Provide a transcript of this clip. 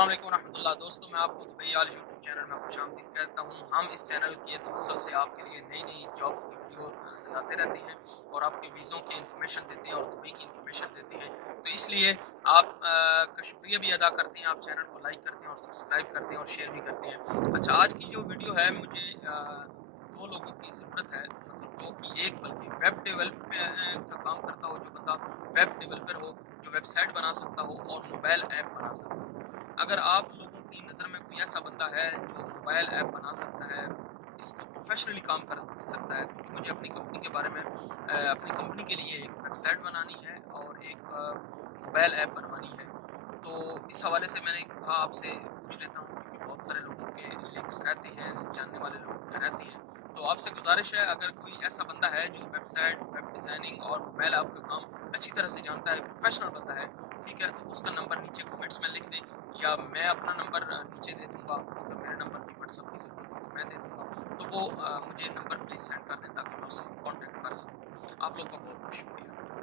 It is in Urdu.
السلام علیکم ورحمۃ اللہ دوستوں، میں آپ کو دبئی آل یوٹیوب چینل میں خوش آمدید کہتا ہوں۔ ہم اس چینل کے توسل سے آپ کے لیے نئی نئی جابس کی ویڈیو لاتے رہتے ہیں اور آپ کے ویزوں کی انفارمیشن دیتے ہیں اور دبئی کی انفارمیشن دیتے ہیں، تو اس لیے آپ کا شکریہ بھی ادا کرتے ہیں۔ آپ چینل کو لائک کرتے ہیں اور سبسکرائب کرتے ہیں اور شیئر بھی کرتے ہیں۔ اچھا، آج کی جو ویڈیو ہے، مجھے دو لوگوں کی ضرورت ہے، مطلب دو کی ایک بلکہ ویب ڈیولپ کا کام کرتا ہو، جو بندہ ویب ڈیولپر ہو، جو ویب سائٹ بنا سکتا ہو اور موبائل ایپ بنا سکتا ہو۔ اگر آپ لوگوں کی نظر میں کوئی ایسا بندہ ہے جو موبائل ایپ بنا سکتا ہے، اس کو پروفیشنلی کام کر سکتا ہے، کیونکہ مجھے اپنی کمپنی کے بارے میں اپنی کمپنی کے لیے ایک ویب سائٹ بنانی ہے اور ایک موبائل ایپ بنوانی ہے، تو اس حوالے سے میں نے کہا آپ سے پوچھ لیتا ہوں، کیونکہ بہت سارے لوگوں کے لنکس رہتے ہیں، جاننے والے لوگ رہتے ہیں، تو آپ سے گزارش ہے اگر کوئی ایسا بندہ ہے جو ویب سائٹ، ویب ڈیزائننگ اور موبائل ایپ کا کام اچھی طرح سے جانتا ہے، پروفیشنل بندہ ہے، ٹھیک ہے، تو اس کا نمبر نیچے کمنٹس میں لکھ دیں، یا میں اپنا نمبر نیچے دے دوں گا۔ اگر میرے نمبر کی واٹس ایپ کی ضرورت ہو تو میں دے دوں گا، تو وہ مجھے نمبر پلیز سینڈ کر دیں تاکہ میں اس سے کانٹیکٹ کر سکوں۔ آپ لوگ کا بہت بہت شکریہ۔